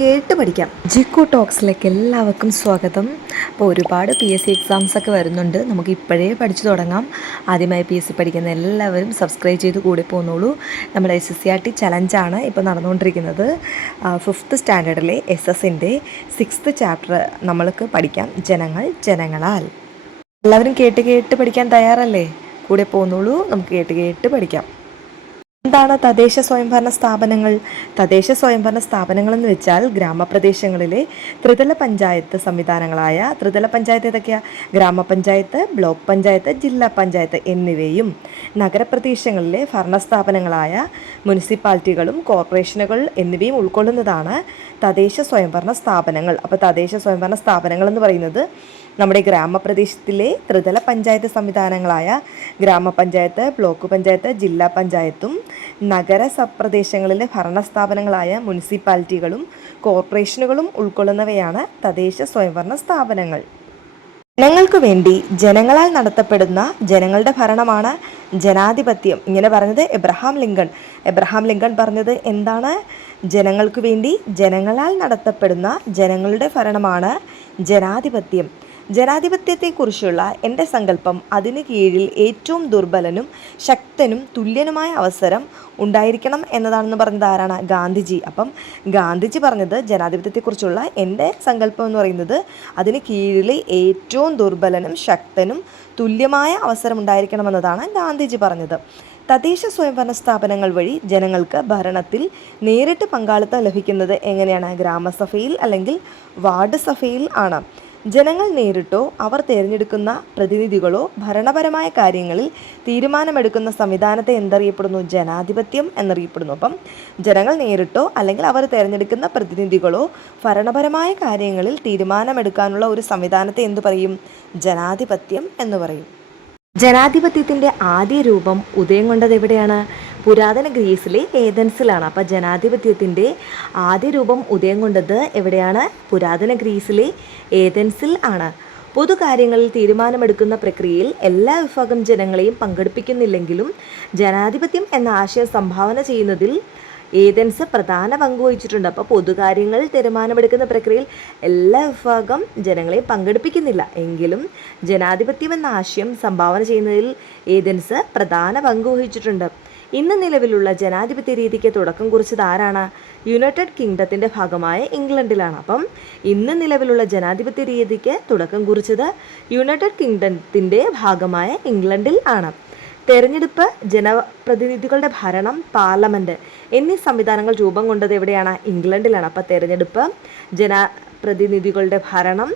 കേട്ട് പഠിക്കാം. ജിക്കു ടോക്സിലേക്ക് എല്ലാവർക്കും സ്വാഗതം. അപ്പോൾ ഒരുപാട് പി എസ് സി എക്സാംസ് ഒക്കെ വരുന്നുണ്ട്. നമുക്ക് ഇപ്പോഴേ പഠിച്ചു തുടങ്ങാം. ആദ്യമായി പി എസ് സി പഠിക്കുന്ന എല്ലാവരും സബ്സ്ക്രൈബ് ചെയ്ത് കൂടി പോന്നോളൂ. നമ്മുടെ S S C R T ചലഞ്ചാണ് ഇപ്പോൾ നടന്നുകൊണ്ടിരിക്കുന്നത് ഫിഫ്ത്ത് സ്റ്റാൻഡേർഡിലെ എസ് എസിന്റെ സിക്സ്ത് ചാപ്റ്റർ നമ്മൾക്ക് പഠിക്കാം. ജനങ്ങൾ ജനങ്ങളാൽ. എല്ലാവരും കേട്ട് കേട്ട് പഠിക്കാൻ തയ്യാറല്ലേ? കൂടെ പോന്നോളൂ. നമുക്ക് കേട്ട് കേട്ട് പഠിക്കാം. എന്താണ് തദ്ദേശ സ്വയംഭരണ സ്ഥാപനങ്ങൾ? തദ്ദേശ സ്വയംഭരണ സ്ഥാപനങ്ങൾ എന്ന് വെച്ചാൽ ഗ്രാമപ്രദേശങ്ങളിലെ ത്രിതല പഞ്ചായത്ത് സംവിധാനങ്ങളായ ത്രിതല പഞ്ചായത്ത് ഏതൊക്കെയാ? ഗ്രാമപഞ്ചായത്ത് ബ്ലോക്ക് പഞ്ചായത്ത് ജില്ലാ പഞ്ചായത്ത് എന്നിവയും നഗരപ്രദേശങ്ങളിലെ ഭരണ സ്ഥാപനങ്ങളായ മുനിസിപ്പാലിറ്റികളും കോർപ്പറേഷനുകൾ എന്നിവയും ഉൾക്കൊള്ളുന്നതാണ് തദ്ദേശ സ്വയംഭരണ സ്ഥാപനങ്ങൾ. അപ്പോൾ തദ്ദേശ സ്വയംഭരണ സ്ഥാപനങ്ങൾ എന്ന് പറയുന്നത് നമ്മുടെ ഗ്രാമപ്രദേശത്തിലെ ത്രിതല പഞ്ചായത്ത് സംവിധാനങ്ങളായ ഗ്രാമപഞ്ചായത്ത് ബ്ലോക്ക് പഞ്ചായത്ത് ജില്ലാ പഞ്ചായത്തും നഗര സപ്രദേശങ്ങളിലെ ഭരണസ്ഥാപനങ്ങളായ മുനിസിപ്പാലിറ്റികളും കോർപ്പറേഷനുകളും ഉൾക്കൊള്ളുന്നവയാണ് തദ്ദേശ സ്വയംഭരണ സ്ഥാപനങ്ങൾ. ജനങ്ങൾക്ക് വേണ്ടി ജനങ്ങളാൽ നടത്തപ്പെടുന്ന ജനങ്ങളുടെ ഭരണമാണ് ജനാധിപത്യം. ഇങ്ങനെ പറഞ്ഞത് എബ്രഹാം ലിങ്കൺ. എബ്രഹാം ലിങ്കൺ പറഞ്ഞത് എന്താണ്? ജനങ്ങൾക്ക് വേണ്ടി ജനങ്ങളാൽ നടത്തപ്പെടുന്ന ജനങ്ങളുടെ ഭരണമാണ് ജനാധിപത്യം. ജനാധിപത്യത്തെക്കുറിച്ചുള്ള എന്റെ സങ്കല്പം അതിന് കീഴിൽ ഏറ്റവും ദുർബലനും ശക്തനും തുല്യനുമായ അവസരം ഉണ്ടായിരിക്കണം എന്നതാണെന്ന് പറഞ്ഞത് ആരാണ്? ഗാന്ധിജി. അപ്പം ഗാന്ധിജി പറഞ്ഞത് ജനാധിപത്യത്തെക്കുറിച്ചുള്ള എന്റെ സങ്കല്പം എന്ന് പറയുന്നത് അതിന് കീഴിൽ ഏറ്റവും ദുർബലനും ശക്തനും തുല്യമായ അവസരം ഉണ്ടായിരിക്കണമെന്നതാണ് ഗാന്ധിജി പറഞ്ഞത്. തദ്ദേശ സ്വയംഭരണ സ്ഥാപനങ്ങൾ വഴി ജനങ്ങൾക്ക് ഭരണത്തിൽ നേരിട്ട് പങ്കാളിത്തം ലഭിക്കുന്നത് എങ്ങനെയാണ്? ഗ്രാമസഭയിൽ അല്ലെങ്കിൽ വാർഡ് സഭയിൽ ആണ്. ജനങ്ങൾ നേരിട്ടോ അവർ തിരഞ്ഞെടുക്കുന്ന പ്രതിനിധികളോ ഭരണപരമായ കാര്യങ്ങളിൽ തീരുമാനമെടുക്കുന്ന സംവിധാനത്തെ എന്തറിയപ്പെടുന്നു? ജനാധിപത്യം എന്നറിയപ്പെടുന്നു. അപ്പം ജനങ്ങൾ നേരിട്ടോ അല്ലെങ്കിൽ അവർ തിരഞ്ഞെടുക്കുന്ന പ്രതിനിധികളോ ഭരണപരമായ കാര്യങ്ങളിൽ തീരുമാനമെടുക്കാനുള്ള ഒരു സംവിധാനത്തെ എന്തു പറയും? ജനാധിപത്യം എന്ന് പറയും. ജനാധിപത്യത്തിന്റെ ആദ്യ രൂപം ഉദയം കൊണ്ടത് എവിടെയാണ്? പുരാതന ഗ്രീസിലെ ഏതൻസിലാണ് അപ്പോൾ ജനാധിപത്യത്തിന്റെ ആദ്യ രൂപം ഉദയം കൊണ്ടത് എവിടെയാണ്? പുരാതന ഗ്രീസിലെ ഏതൻസിൽ ആണ്. പൊതുകാര്യങ്ങളിൽ തീരുമാനമെടുക്കുന്ന പ്രക്രിയയിൽ എല്ലാ വിഭാഗം ജനങ്ങളെയും പങ്കെടുപ്പിക്കുന്നില്ലെങ്കിലും ജനാധിപത്യം എന്ന ആശയം സംഭാവന ചെയ്യുന്നതിൽ ഏതൻസ് പ്രധാന പങ്ക് വഹിച്ചിട്ടുണ്ട്. അപ്പോൾ പൊതുകാര്യങ്ങൾ തീരുമാനമെടുക്കുന്ന പ്രക്രിയയിൽ എല്ലാ വിഭാഗം ജനങ്ങളെ പങ്കെടുപ്പിക്കുന്നില്ല. എങ്കിലും ജനാധിപത്യം എന്ന ആശയം സംഭാവന ചെയ്യുന്നതിൽ ഏതൻസ് പ്രധാന പങ്ക് വഹിച്ചിട്ടുണ്ട്. ഇന്ന് നിലവിലുള്ള ജനാധിപത്യ രീതിക്ക് തുടക്കം കുറിച്ചത് ആരാണ്? യുണൈറ്റഡ് കിങ്ഡത്തിന്റെ ഭാഗമായ ഇംഗ്ലണ്ടിലാണ്. അപ്പം ഇന്ന് നിലവിലുള്ള ജനാധിപത്യ രീതിക്ക് തുടക്കം കുറിച്ചത് യുണൈറ്റഡ് കിങ്ഡത്തിന്റെ ഭാഗമായ ഇംഗ്ലണ്ടിൽ ആണ്. തെരഞ്ഞെടുപ്പ് ജനപ്രതിനിധികളുടെ ഭരണം പാർലമെന്റ് എന്നീ സംവിധാനങ്ങൾ രൂപം കൊണ്ടത് എവിടെയാണ്? ഇംഗ്ലണ്ടിലാണ്. അപ്പോൾ തെരഞ്ഞെടുപ്പ് ജനപ്രതിനിധികളുടെ ഭരണം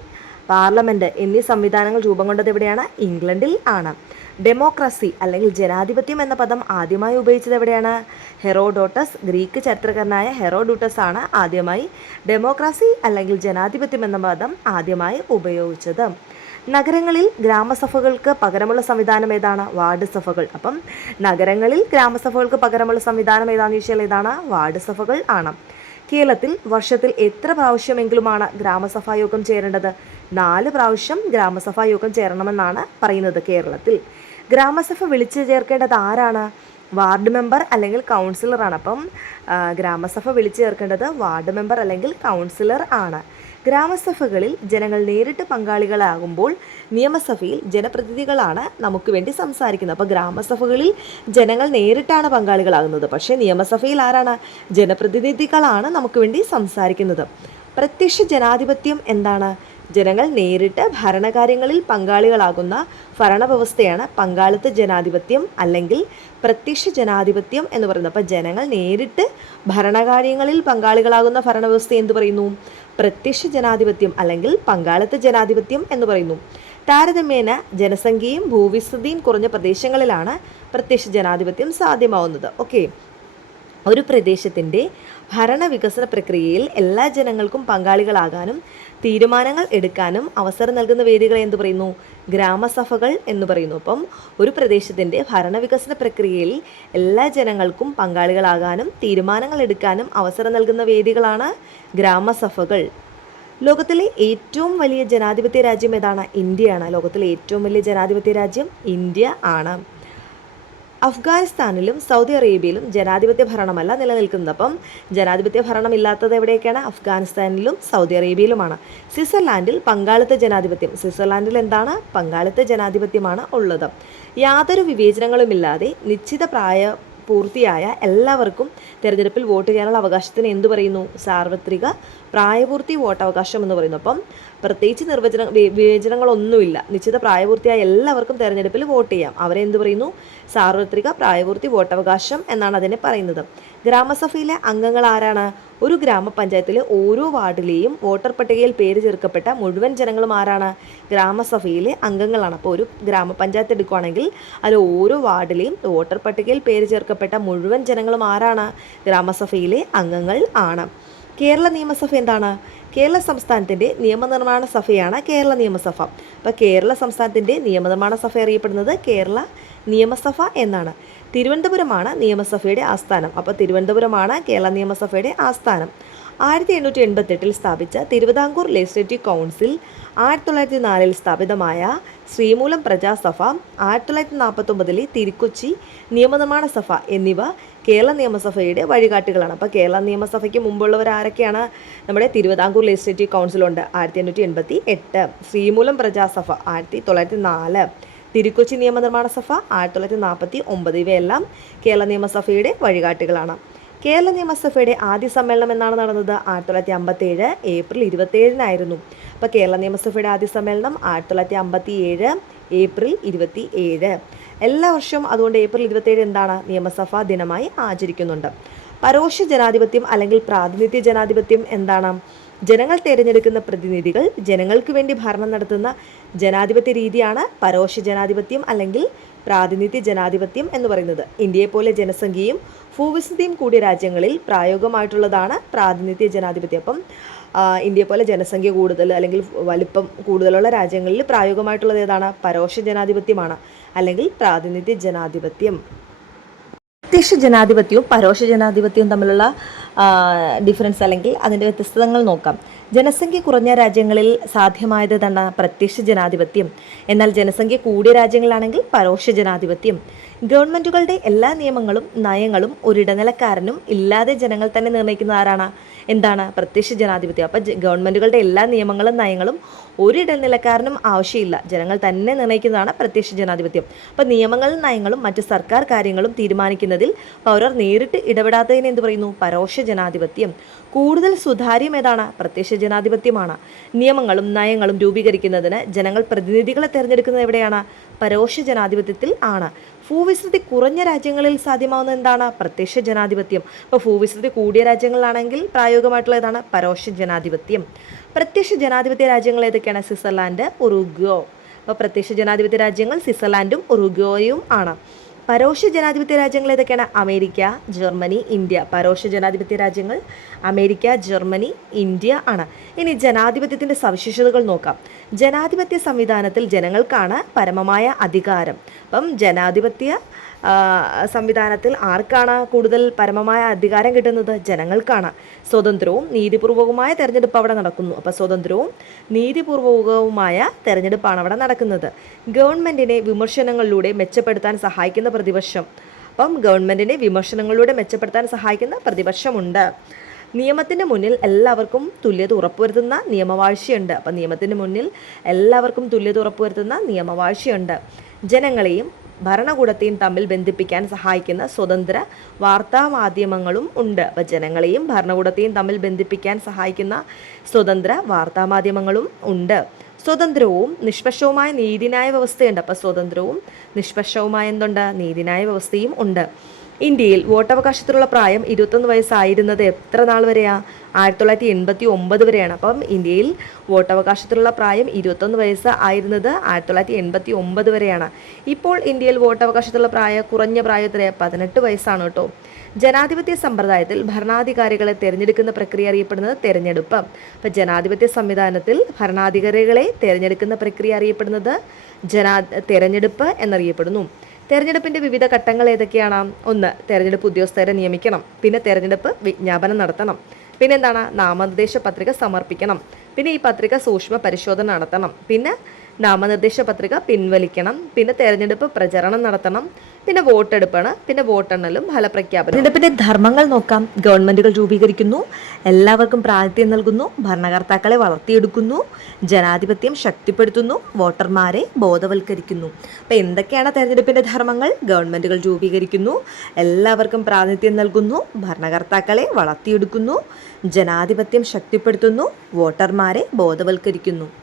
പാർലമെന്റ് എന്നീ സംവിധാനങ്ങൾ രൂപം കൊണ്ടത് എവിടെയാണ്? ഇംഗ്ലണ്ടിൽ ആണ്. ഡെമോക്രസി അല്ലെങ്കിൽ ജനാധിപത്യം എന്ന പദം ആദ്യമായി ഉപയോഗിച്ചത് എവിടെയാണ്? ഹെറോഡോട്ടസ് ഗ്രീക്ക് ചരിത്രകാരനായ ഹെറോഡോട്ടസ് ആണ് ആദ്യമായി ഡെമോക്രസി അല്ലെങ്കിൽ ജനാധിപത്യം എന്ന പദം ആദ്യമായി ഉപയോഗിച്ചത്. നഗരങ്ങളിൽ ഗ്രാമസഭകൾക്ക് പകരമുള്ള സംവിധാനം ഏതാണ്? വാർഡ് സഭകൾ. അപ്പം നഗരങ്ങളിൽ ഗ്രാമസഭകൾക്ക് പകരമുള്ള സംവിധാനം ഏതാണെന്ന് ചോദിച്ചാൽ ഏതാണ്? വാർഡ് സഭകൾ ആണ്. കേരളത്തിൽ വർഷത്തിൽ എത്ര പ്രാവശ്യമെങ്കിലുമാണ് ഗ്രാമസഭാ യോഗം ചേരേണ്ടത്? നാല് പ്രാവശ്യം ഗ്രാമസഭാ യോഗം ചേരണമെന്നാണ് പറയുന്നത് കേരളത്തിൽ. ഗ്രാമസഭ വിളിച്ചു ചേർക്കേണ്ടത് ആരാണ്? വാർഡ് മെമ്പർ അല്ലെങ്കിൽ കൗൺസിലറാണ് അപ്പം ഗ്രാമസഭ വിളിച്ചു ചേർക്കേണ്ടത് വാർഡ് മെമ്പർ അല്ലെങ്കിൽ കൗൺസിലർ ആണ്. ഗ്രാമസഭകളിൽ ജനങ്ങൾ നേരിട്ട് പങ്കാളികളാകുമ്പോൾ നിയമസഭയിൽ ജനപ്രതിനിധികളാണ് നമുക്ക് വേണ്ടി സംസാരിക്കുന്നത്. അപ്പോൾ ഗ്രാമസഭകളിൽ ജനങ്ങൾ നേരിട്ടാണ് പങ്കാളികളാകുന്നത്. പക്ഷേ നിയമസഭയിൽ ആരാണ്? ജനപ്രതിനിധികളാണ് നമുക്ക് വേണ്ടി സംസാരിക്കുന്നത്. പ്രത്യക്ഷ ജനാധിപത്യം എന്താണ്? ജനങ്ങൾ നേരിട്ട് ഭരണകാര്യങ്ങളിൽ പങ്കാളികളാകുന്ന ഭരണവ്യവസ്ഥയാണ് പങ്കാളിത്ത ജനാധിപത്യം അല്ലെങ്കിൽ പ്രത്യക്ഷ ജനാധിപത്യം എന്ന് പറയുന്നത്. അപ്പോൾ ജനങ്ങൾ നേരിട്ട് ഭരണകാര്യങ്ങളിൽ പങ്കാളികളാകുന്ന ഭരണവ്യവസ്ഥ എന്ത് പറയുന്നു? പ്രത്യക്ഷ ജനാധിപത്യം അല്ലെങ്കിൽ പങ്കാളിത്ത ജനാധിപത്യം എന്ന് പറയുന്നു. താരതമ്യേന ജനസംഖ്യയും ഭൂവിസ്തൃതിയും കുറഞ്ഞ പ്രദേശങ്ങളിലാണ് പ്രത്യക്ഷ ജനാധിപത്യം സാധ്യമാവുന്നത്. ഓക്കെ. ഒരു പ്രദേശത്തിന്റെ ഭരണ വികസന പ്രക്രിയയിൽ എല്ലാ ജനങ്ങൾക്കും പങ്കാളികളാകാനും തീരുമാനങ്ങൾ എടുക്കാനും അവസരം നൽകുന്ന വേദികളെ എന്ത് പറയുന്നു? ഗ്രാമസഭകൾ എന്ന് പറയുന്നു. അപ്പം ഒരു പ്രദേശത്തിന്റെ ഭരണവികസന പ്രക്രിയയിൽ എല്ലാ ജനങ്ങൾക്കും പങ്കാളികളാകാനും തീരുമാനങ്ങൾ എടുക്കാനും അവസരം നൽകുന്ന വേദികളാണ് ഗ്രാമസഭകൾ. ലോകത്തിലെ ഏറ്റവും വലിയ ജനാധിപത്യ രാജ്യം ഏതാണ്? ഇന്ത്യയാണ്. ലോകത്തിലെ ഏറ്റവും വലിയ ജനാധിപത്യ രാജ്യം ഇന്ത്യ ആണ്. അഫ്ഗാനിസ്ഥാനിലും സൗദി അറേബ്യയിലും ജനാധിപത്യ ഭരണമല്ല നിലനിൽക്കുന്നത്. അപ്പം ജനാധിപത്യ ഭരണം ഇല്ലാത്തത് എവിടെയൊക്കെയാണ്? അഫ്ഗാനിസ്ഥാനിലും സൗദി അറേബ്യയിലുമാണ്. സ്വിറ്റ്സർലാൻഡിൽ പങ്കാളിത്ത ജനാധിപത്യം. സ്വിറ്റ്സർലാൻഡിൽ എന്താണ്? പങ്കാളിത്ത ജനാധിപത്യമാണ് ഉള്ളത്. യാതൊരു വിവേചനങ്ങളുമില്ലാതെ നിശ്ചിത പ്രായ പൂർത്തിയായ എല്ലാവർക്കും തിരഞ്ഞെടുപ്പിൽ വോട്ട് ചെയ്യാനുള്ള അവകാശത്തിന് എന്തു പറയുന്നു? സാർവത്രിക പ്രായപൂർത്തി വോട്ടവകാശം എന്ന് പറയുന്നു. അപ്പം പ്രത്യേകിച്ച് നിർവചന വിവേചനങ്ങളൊന്നുമില്ല. നിശ്ചിത പ്രായപൂർത്തിയായ എല്ലാവർക്കും തെരഞ്ഞെടുപ്പിൽ വോട്ട് ചെയ്യാം. അവരെ എന്ത് പറയുന്നു? സാർവത്രിക പ്രായപൂർത്തി വോട്ടവകാശം എന്നാണ് അതിനെ പറയുന്നത്. ഗ്രാമസഭയിലെ അംഗങ്ങൾ ആരാണ്? ഒരു ഗ്രാമപഞ്ചായത്തിലെ ഓരോ വാർഡിലെയും വോട്ടർ പട്ടികയിൽ പേര് ചേർക്കപ്പെട്ട മുഴുവൻ ജനങ്ങളും ആരാണ്? ഗ്രാമസഭയിലെ അംഗങ്ങളാണ്. അപ്പോൾ ഒരു ഗ്രാമപഞ്ചായത്ത് എടുക്കുകയാണെങ്കിൽ അതിൽ ഓരോ വാർഡിലെയും വോട്ടർ പട്ടികയിൽ പേര് ചേർക്കപ്പെട്ട മുഴുവൻ ജനങ്ങളും ആരാണ്? ഗ്രാമസഭയിലെ അംഗങ്ങൾ ആണ്. കേരള നിയമസഭ എന്താണ്? കേരള സംസ്ഥാനത്തിന്റെ നിയമനിർമ്മാണ സഭയാണ് കേരള നിയമസഭ. അപ്പോൾ കേരള സംസ്ഥാനത്തിന്റെ നിയമനിർമ്മാണ സഭ അറിയപ്പെടുന്നത് കേരള നിയമസഭ എന്നാണ്. തിരുവനന്തപുരമാണ് നിയമസഭയുടെ ആസ്ഥാനം. അപ്പോൾ തിരുവനന്തപുരമാണ് കേരള നിയമസഭയുടെ ആസ്ഥാനം. ആയിരത്തി എണ്ണൂറ്റി എൺപത്തെട്ടിൽ സ്ഥാപിച്ച തിരുവിതാംകൂർ ലെജിസ്ലേറ്റീവ് കൗൺസിൽ ആയിരത്തി തൊള്ളായിരത്തി നാലിൽ സ്ഥാപിതമായ ശ്രീമൂലം പ്രജാസഭ ആയിരത്തി തൊള്ളായിരത്തി നാൽപ്പത്തൊമ്പതിലെ തിരുക്കൊച്ചി നിയമനിർമ്മാണ സഭ എന്നിവ കേരള നിയമസഭയുടെ വഴികാട്ടികളാണ്. അപ്പോൾ കേരള നിയമസഭയ്ക്ക് മുമ്പുള്ളവർ ആരൊക്കെയാണ്? നമ്മുടെ തിരുവിതാംകൂർ ലെജിസ്ലേറ്റീവ് കൗൺസിലുണ്ട്. ആയിരത്തി എണ്ണൂറ്റി എൺപത്തി എട്ട് ശ്രീമൂലം പ്രജാസഭ ആയിരത്തി തൊള്ളായിരത്തി നാല് തിരുക്കൊച്ചി നിയമനിർമ്മാണ സഭ ആയിരത്തി തൊള്ളായിരത്തി നാൽപ്പത്തി ഒമ്പത് ഇവയെല്ലാം കേരള നിയമസഭയുടെ വഴികാട്ടികളാണ്. കേരള നിയമസഭയുടെ ആദ്യ സമ്മേളനം എന്നാണ് നടന്നത്. ആയിരത്തി തൊള്ളായിരത്തി അമ്പത്തി ഏഴ് ഏപ്രിൽ ഇരുപത്തിയേഴിനായിരുന്നു. അപ്പോൾ കേരള നിയമസഭയുടെ ആദ്യ സമ്മേളനം ആയിരത്തി തൊള്ളായിരത്തി അമ്പത്തി ഏഴ് ഏപ്രിൽ ഇരുപത്തി ഏഴ് എല്ലാ വർഷവും അതുകൊണ്ട് ഏപ്രിൽ ഇരുപത്തേഴ് എന്താണ്? നിയമസഭാ ദിനമായി ആചരിക്കുന്നുണ്ട്. പരോക്ഷ ജനാധിപത്യം അല്ലെങ്കിൽ പ്രാതിനിധ്യ ജനാധിപത്യം എന്താണ്? ജനങ്ങൾ തിരഞ്ഞെടുക്കുന്ന പ്രതിനിധികൾ ജനങ്ങൾക്ക് വേണ്ടി ഭരണം നടത്തുന്ന ജനാധിപത്യ രീതിയാണ് പരോക്ഷ ജനാധിപത്യം അല്ലെങ്കിൽ പ്രാതിനിധ്യ ജനാധിപത്യം എന്ന് പറയുന്നത്. ഇന്ത്യയെപ്പോലെ ജനസംഖ്യയും ഭൂവിസ്തൃതിയും കൂടിയ രാജ്യങ്ങളിൽ പ്രായോഗികമായിട്ടുള്ളതാണ് പ്രാതിനിധ്യ ജനാധിപത്യം അപ്പം ഇന്ത്യ ഇന്ത്യയെ പോലെ ജനസംഖ്യ കൂടുതൽ അല്ലെങ്കിൽ വലിപ്പം കൂടുതലുള്ള രാജ്യങ്ങളിൽ പ്രായോഗികമായിട്ടുള്ളത് ഏതാണ്? പരോക്ഷ ജനാധിപത്യമാണ് അല്ലെങ്കിൽ പ്രാതിനിധ്യ ജനാധിപത്യം. പ്രത്യക്ഷ ജനാധിപത്യവും പരോക്ഷ ജനാധിപത്യവും തമ്മിലുള്ള ഡിഫറൻസ് അല്ലെങ്കിൽ അതിന്റെ വ്യത്യസ്തതകൾ നോക്കാം. ജനസംഖ്യ കുറഞ്ഞ രാജ്യങ്ങളിൽ സാധ്യമായത് തന്നെ പ്രത്യക്ഷ ജനാധിപത്യം. എന്നാൽ ജനസംഖ്യ കൂടിയ രാജ്യങ്ങളാണെങ്കിൽ പരോക്ഷ ജനാധിപത്യം. ഗവൺമെന്റുകളുടെ എല്ലാ നിയമങ്ങളും നയങ്ങളും ഒരിടനിലക്കാരനും ഇല്ലാതെ ജനങ്ങൾ തന്നെ നിർണയിക്കുന്ന ആരാണ്? എന്താണ്? പ്രത്യക്ഷ ജനാധിപത്യം. അപ്പോൾ ഗവൺമെന്റുകളുടെ എല്ലാ നിയമങ്ങളും നയങ്ങളും ഒരിടനിലക്കാരനും ആവശ്യമില്ല. ജനങ്ങൾ തന്നെ നിർണയിക്കുന്നതാണ് പ്രത്യക്ഷ ജനാധിപത്യം. അപ്പോൾ നിയമങ്ങളും നയങ്ങളും മറ്റ് സർക്കാർ കാര്യങ്ങളും തീരുമാനിക്കുന്നതിൽ പൗരർ നേരിട്ട് ഇടപെടാത്തതിന് എന്ത് പറയുന്നു? പരോക്ഷ ജനാധിപത്യം. കൂടുതൽ സുതാര്യം ഏതാണ്? പ്രത്യക്ഷ ജനാധിപത്യമാണ്. നിയമങ്ങളും നയങ്ങളും രൂപീകരിക്കുന്നതിന് ജനങ്ങൾ പ്രതിനിധികളെ തിരഞ്ഞെടുക്കുന്നത് എവിടെയാണ്? പരോക്ഷ ജനാധിപത്യത്തിൽ ആണ്. ഭൂവിസ്തൃതി കുറഞ്ഞ രാജ്യങ്ങളിൽ സാധ്യമാവുന്ന എന്താണ്? പ്രത്യക്ഷ ജനാധിപത്യം. ഇപ്പോൾ ഭൂവിസ്തൃതി കൂടിയ രാജ്യങ്ങളിലാണെങ്കിൽ പ്രായോഗികമായിട്ടുള്ള ഏതാണ് പരോക്ഷ ജനാധിപത്യം. പ്രത്യക്ഷ ജനാധിപത്യ രാജ്യങ്ങൾ ഏതൊക്കെയാണ്? സ്വിറ്റ്സർലാൻഡ് ഉറുഗോ അപ്പോൾ പ്രത്യക്ഷ ജനാധിപത്യ രാജ്യങ്ങൾ സ്വിറ്റ്സർലാൻഡും ഉറുഗോയും ആണ്. പരോക്ഷ ജനാധിപത്യ രാജ്യങ്ങൾ ഏതൊക്കെയാണ്? America Germany India. പരോക്ഷ ജനാധിപത്യ രാജ്യങ്ങൾ അമേരിക്ക ജർമ്മനി ഇന്ത്യ ആണ്. ഇനി ജനാധിപത്യത്തിന്റെ സവിശേഷതകൾ നോക്കാം. ജനാധിപത്യ സംവിധാനത്തിൽ ജനങ്ങൾക്കാണ് പരമമായ അധികാരം. അപ്പം ജനാധിപത്യ സംവിധാനത്തിൽ ആർക്കാണ് കൂടുതൽ പരമമായ അധികാരം കിട്ടുന്നത്? ജനങ്ങൾക്കാണ്. സ്വതന്ത്രവും നീതിപൂർവകവുമായ തെരഞ്ഞെടുപ്പ് അവിടെ നടക്കുന്നു. അപ്പോൾ സ്വതന്ത്രവും നീതിപൂർവകവുമായ തെരഞ്ഞെടുപ്പാണ് അവിടെ നടക്കുന്നത്. ഗവൺമെന്റിനെ വിമർശനങ്ങളിലൂടെ മെച്ചപ്പെടുത്താൻ സഹായിക്കുന്ന പ്രതിപക്ഷം. അപ്പം ഗവൺമെന്റിനെ വിമർശനങ്ങളിലൂടെ മെച്ചപ്പെടുത്താൻ സഹായിക്കുന്ന പ്രതിപക്ഷമുണ്ട്. നിയമത്തിന്റെ മുന്നിൽ എല്ലാവർക്കും തുല്യത ഉറപ്പുവരുത്തുന്ന നിയമവാഴ്ചയുണ്ട്. അപ്പം നിയമത്തിന്റെ മുന്നിൽ എല്ലാവർക്കും തുല്യത ഉറപ്പുവരുത്തുന്ന നിയമവാഴ്ചയുണ്ട്. ജനങ്ങളെയും ഭരണകൂടത്തെയും തമ്മിൽ ബന്ധിപ്പിക്കാൻ സഹായിക്കുന്ന സ്വതന്ത്ര വാർത്താ മാധ്യമങ്ങളും ഉണ്ട്. അപ്പം ജനങ്ങളെയും ഭരണകൂടത്തെയും തമ്മിൽ ബന്ധിപ്പിക്കാൻ സഹായിക്കുന്ന സ്വതന്ത്ര വാർത്താ മാധ്യമങ്ങളും ഉണ്ട്. സ്വതന്ത്രവും നിഷ്പക്ഷവുമായ നീതിന്യായ വ്യവസ്ഥയുണ്ട്. അപ്പോൾ സ്വതന്ത്രവും നിഷ്പക്ഷവുമായ എന്തുണ്ട്? നീതിന്യായ വ്യവസ്ഥയും ഉണ്ട്. ഇന്ത്യയിൽ വോട്ടവകാശത്തിലുള്ള പ്രായം ഇരുപത്തൊന്ന് വയസ്സായിരുന്നത് എത്ര നാൾ വരെയാ? ആയിരത്തി തൊള്ളായിരത്തി എൺപത്തി ഒമ്പത് വരെയാണ്. അപ്പം ഇന്ത്യയിൽ വോട്ടവകാശത്തിലുള്ള പ്രായം ഇരുപത്തൊന്ന് വയസ്സ് ആയിരുന്നത് ആയിരത്തി തൊള്ളായിരത്തി എൺപത്തി ഒമ്പത് വരെയാണ്. ഇപ്പോൾ ഇന്ത്യയിൽ വോട്ടവകാശത്തിലുള്ള പ്രായം കുറഞ്ഞ പ്രായത്തിലെ പതിനെട്ട് വയസ്സാണ് കേട്ടോ. ജനാധിപത്യ സമ്പ്രദായത്തിൽ ഭരണാധികാരികളെ തിരഞ്ഞെടുക്കുന്ന പ്രക്രിയ അറിയപ്പെടുന്നത് തെരഞ്ഞെടുപ്പ്. അപ്പം ജനാധിപത്യ സംവിധാനത്തിൽ ഭരണാധികാരികളെ തിരഞ്ഞെടുക്കുന്ന പ്രക്രിയ അറിയപ്പെടുന്നത് ജനാ തെരഞ്ഞെടുപ്പ് എന്നറിയപ്പെടുന്നു. തെരഞ്ഞെടുപ്പിന്റെ വിവിധ ഘട്ടങ്ങൾ ഏതൊക്കെയാണ്? ഒന്ന് തെരഞ്ഞെടുപ്പ് ഉദ്യോഗസ്ഥരെ നിയമിക്കണം. പിന്നെ തെരഞ്ഞെടുപ്പ് വിജ്ഞാപനം നടത്തണം. പിന്നെ എന്താണ്? നാമനിർദ്ദേശ പത്രിക സമർപ്പിക്കണം. പിന്നെ ഈ പത്രിക സൂക്ഷ്മ പരിശോധന നടത്തണം. പിന്നെ നാമനിർദ്ദേശ പത്രിക പിൻവലിക്കണം. പിന്നെ തെരഞ്ഞെടുപ്പ് പ്രചരണം നടത്തണം. പിന്നെ വോട്ടെടുപ്പാണ്. പിന്നെ വോട്ടെണ്ണലും ഫലപ്രഖ്യാപനം തെരഞ്ഞെടുപ്പിന്റെ ധർമ്മങ്ങൾ നോക്കാം. ഗവൺമെന്റുകൾ രൂപീകരിക്കുന്നു. എല്ലാവർക്കും പ്രാതിനിധ്യം നൽകുന്നു. ഭരണകർത്താക്കളെ വളർത്തിയെടുക്കുന്നു. ജനാധിപത്യം ശക്തിപ്പെടുത്തുന്നു. വോട്ടർമാരെ ബോധവൽക്കരിക്കുന്നു. അപ്പം എന്തൊക്കെയാണ് തെരഞ്ഞെടുപ്പിന്റെ ധർമ്മങ്ങൾ? ഗവൺമെന്റുകൾ രൂപീകരിക്കുന്നു. എല്ലാവർക്കും പ്രാതിനിധ്യം നൽകുന്നു. ഭരണകർത്താക്കളെ വളർത്തിയെടുക്കുന്നു. ജനാധിപത്യം ശക്തിപ്പെടുത്തുന്നു. വോട്ടർമാരെ ബോധവൽക്കരിക്കുന്നു.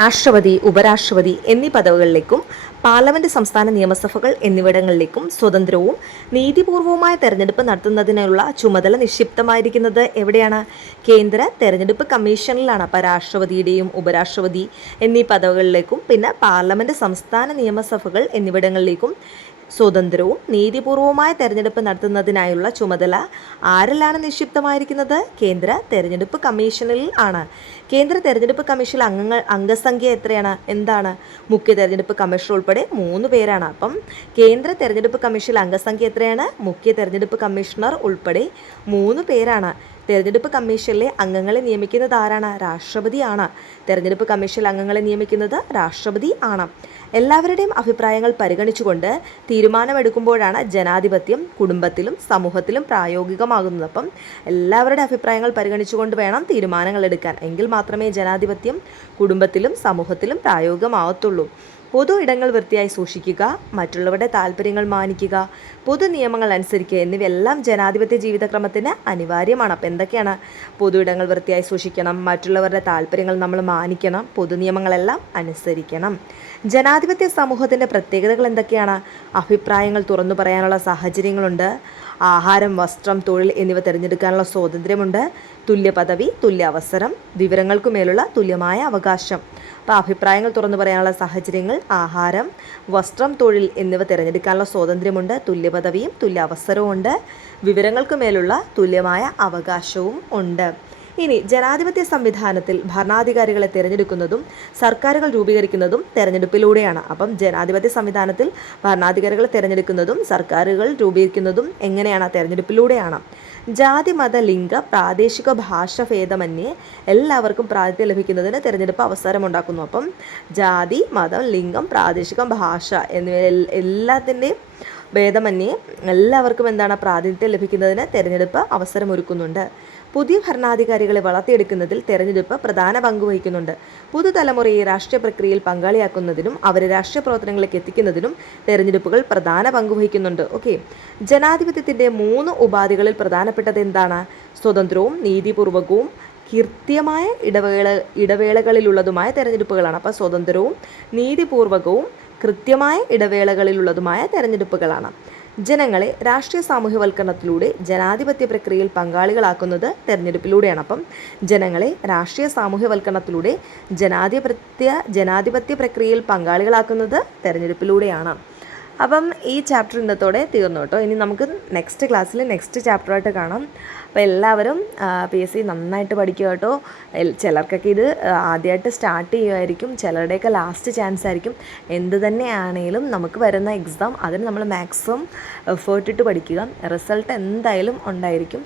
രാഷ്ട്രപതി ഉപരാഷ്ട്രപതി എന്നീ പദവികളിലേക്കും പാർലമെന്റ് സംസ്ഥാന നിയമസഭകൾ എന്നിവിടങ്ങളിലേക്കും സ്വതന്ത്രവും നീതിപൂർവവുമായ തെരഞ്ഞെടുപ്പ് നടത്തുന്നതിനുള്ള ചുമതല നിക്ഷിപ്തമായിരിക്കുന്നത് എവിടെയാണ്? കേന്ദ്ര തെരഞ്ഞെടുപ്പ് കമ്മീഷനിലാണ് അപ്പോൾ രാഷ്ട്രപതിയുടെയും ഉപരാഷ്ട്രപതി എന്നീ പദവികളിലേക്കും പിന്നെ പാർലമെന്റ് സംസ്ഥാന നിയമസഭകൾ എന്നിവിടങ്ങളിലേക്കും സ്വതന്ത്രവും നീതിപൂർവവുമായ തെരഞ്ഞെടുപ്പ് നടത്തുന്നതിനായുള്ള ചുമതല ആരിലാണ് നിക്ഷിപ്തമായിരിക്കുന്നത്? കേന്ദ്ര തെരഞ്ഞെടുപ്പ് കമ്മീഷനിൽ ആണ്. കേന്ദ്ര തെരഞ്ഞെടുപ്പ് കമ്മീഷൻ അംഗങ്ങൾ അംഗസംഖ്യ എത്രയാണ്? എന്താണ്? മുഖ്യ തെരഞ്ഞെടുപ്പ് കമ്മീഷണർ ഉൾപ്പെടെ മൂന്ന് പേരാണ്. അപ്പം കേന്ദ്ര തെരഞ്ഞെടുപ്പ് കമ്മീഷൻ അംഗസംഖ്യ എത്രയാണ്? മുഖ്യ തെരഞ്ഞെടുപ്പ് കമ്മീഷണർ ഉൾപ്പെടെ മൂന്ന് പേരാണ്. തെരഞ്ഞെടുപ്പ് കമ്മീഷനിലെ അംഗങ്ങളെ നിയമിക്കുന്നത് ആരാണ്? രാഷ്ട്രപതിയാണ് തെരഞ്ഞെടുപ്പ് കമ്മീഷൻ അംഗങ്ങളെ നിയമിക്കുന്നത് രാഷ്ട്രപതി ആണ്. എല്ലാവരുടെയും അഭിപ്രായങ്ങൾ പരിഗണിച്ചുകൊണ്ട് തീരുമാനമെടുക്കുമ്പോഴാണ് ജനാധിപത്യം കുടുംബത്തിലും സമൂഹത്തിലും പ്രായോഗികമാകുന്നത്. അപ്പം എല്ലാവരുടെ അഭിപ്രായങ്ങൾ പരിഗണിച്ചുകൊണ്ട് വേണം തീരുമാനങ്ങൾ എടുക്കാൻ. എങ്കിൽ മാത്രമേ ജനാധിപത്യം കുടുംബത്തിലും സമൂഹത്തിലും പ്രായോഗികമാവത്തുള്ളൂ. പൊതു ഇടങ്ങൾ വൃത്തിയായി സൂക്ഷിക്കുക മറ്റുള്ളവരുടെ താല്പര്യങ്ങൾ മാനിക്കുക പൊതു നിയമങ്ങൾ അനുസരിക്കുക എന്നിവയെല്ലാം ജനാധിപത്യ ജീവിതക്രമത്തിന് അനിവാര്യമാണ്. അപ്പം എന്തൊക്കെയാണ്? പൊതു ഇടങ്ങൾ വൃത്തിയായി സൂക്ഷിക്കണം മറ്റുള്ളവരുടെ താല്പര്യങ്ങൾ നമ്മൾ മാനിക്കണം പൊതു നിയമങ്ങളെല്ലാം അനുസരിക്കണം. ജനാധിപത്യ സമൂഹത്തിന്റെ പ്രത്യേകതകൾ എന്തൊക്കെയാണ്? അഭിപ്രായങ്ങൾ തുറന്നു പറയാനുള്ള സാഹചര്യങ്ങളുണ്ട്. ആഹാരം വസ്ത്രം തൊഴിൽ എന്നിവ തിരഞ്ഞെടുക്കാനുള്ള സ്വാതന്ത്ര്യമുണ്ട്. തുല്യ പദവി തുല്യ അവസരം വിവരങ്ങൾക്കു മേലുള്ള തുല്യമായ അവകാശം. അപ്പോൾ അഭിപ്രായങ്ങൾ തുറന്നു പറയാനുള്ള സാഹചര്യങ്ങൾ ആഹാരം വസ്ത്രം തൊഴിൽ എന്നിവ തിരഞ്ഞെടുക്കാനുള്ള സ്വാതന്ത്ര്യമുണ്ട്. തുല്യ പദവിയും തുല്യ അവസരവും ഉണ്ട് വിവരങ്ങൾക്ക് മേലുള്ള തുല്യമായ അവകാശവും ഉണ്ട്. ഇനി ജനാധിപത്യ സംവിധാനത്തിൽ ഭരണാധികാരികളെ തിരഞ്ഞെടുക്കുന്നതും സർക്കാരുകൾ രൂപീകരിക്കുന്നതും തെരഞ്ഞെടുപ്പിലൂടെയാണ്. അപ്പം ജനാധിപത്യ സംവിധാനത്തിൽ ഭരണാധികാരികളെ തിരഞ്ഞെടുക്കുന്നതും സർക്കാരുകൾ രൂപീകരിക്കുന്നതും എങ്ങനെയാണ് തെരഞ്ഞെടുപ്പിലൂടെയാണ്. ജാതി മത ലിംഗ പ്രാദേശിക ഭാഷ ഭേദമന്യേ എല്ലാവർക്കും പ്രാതിനിധ്യം ലഭിക്കുന്നതിന് തിരഞ്ഞെടുപ്പ് അവസരമുണ്ടാക്കുന്നു. അപ്പം ജാതി മതം ലിംഗം പ്രാദേശിക ഭാഷ എന്നിവ എല്ലാത്തിന്റെയും ഭേദമന്യേ എല്ലാവർക്കും എന്താണ് പ്രാതിനിധ്യം ലഭിക്കുന്നതിന് തിരഞ്ഞെടുപ്പ് അവസരമൊരുക്കുന്നുണ്ട്. പുതിയ ഭരണാധികാരികളെ വളർത്തിയെടുക്കുന്നതിൽ തെരഞ്ഞെടുപ്പ് പ്രധാന പങ്കുവഹിക്കുന്നുണ്ട് പുതുതലമുറയെ രാഷ്ട്രീയ പ്രക്രിയയിൽ പങ്കാളിയാക്കുന്നതിനും അവരെ രാഷ്ട്രീയ പ്രവർത്തനങ്ങളിലേക്ക് എത്തിക്കുന്നതിനും തെരഞ്ഞെടുപ്പുകൾ പ്രധാന പങ്കുവഹിക്കുന്നുണ്ട് ഓക്കെ. ജനാധിപത്യത്തിന്റെ മൂന്ന് ഉപാധികളിൽ പ്രധാനപ്പെട്ടത് എന്താണ്? സ്വതന്ത്രവും നീതിപൂർവകവും കൃത്യമായ ഇടവേള ഇടവേളകളിലുള്ളതുമായ തെരഞ്ഞെടുപ്പുകളാണ്. അപ്പോൾ സ്വതന്ത്രവും നീതിപൂർവകവും കൃത്യമായ ഇടവേളകളിലുള്ളതുമായ തെരഞ്ഞെടുപ്പുകളാണ്. ജനങ്ങളെ രാഷ്ട്രീയ സാമൂഹ്യവൽക്കരണത്തിലൂടെ ജനാധിപത്യ പ്രക്രിയയിൽ പങ്കാളികളാക്കുന്നത് തെരഞ്ഞെടുപ്പിലൂടെയാണ്. അപ്പം ജനങ്ങളെ രാഷ്ട്രീയ സാമൂഹ്യവൽക്കരണത്തിലൂടെ ജനാധിപത്യ ജനാധിപത്യ പ്രക്രിയയിൽ പങ്കാളികളാക്കുന്നത് തെരഞ്ഞെടുപ്പിലൂടെയാണ്. അപ്പം ഈ ചാപ്റ്റർ ഇന്നത്തോടെ തീർന്നു കേട്ടോ. ഇനി നമുക്ക് നെക്സ്റ്റ് ക്ലാസ്സിൽ നെക്സ്റ്റ് ചാപ്റ്ററായിട്ട് കാണാം. അപ്പോൾ എല്ലാവരും പി എസ് സി നന്നായിട്ട് പഠിക്കുക കേട്ടോ. ചിലർക്കൊക്കെ ഇത് ആദ്യമായിട്ട് സ്റ്റാർട്ട് ചെയ്യുമായിരിക്കും ചിലരുടെയൊക്കെ ലാസ്റ്റ് ചാൻസ് ആയിരിക്കും. എന്ത് തന്നെയാണെങ്കിലും നമുക്ക് വരുന്ന എക്സാം അതിന് നമ്മൾ മാക്സിമം എഫേർട്ട് ഇട്ട് പഠിക്കുക. റിസൾട്ട് എന്തായാലും ഉണ്ടായിരിക്കും.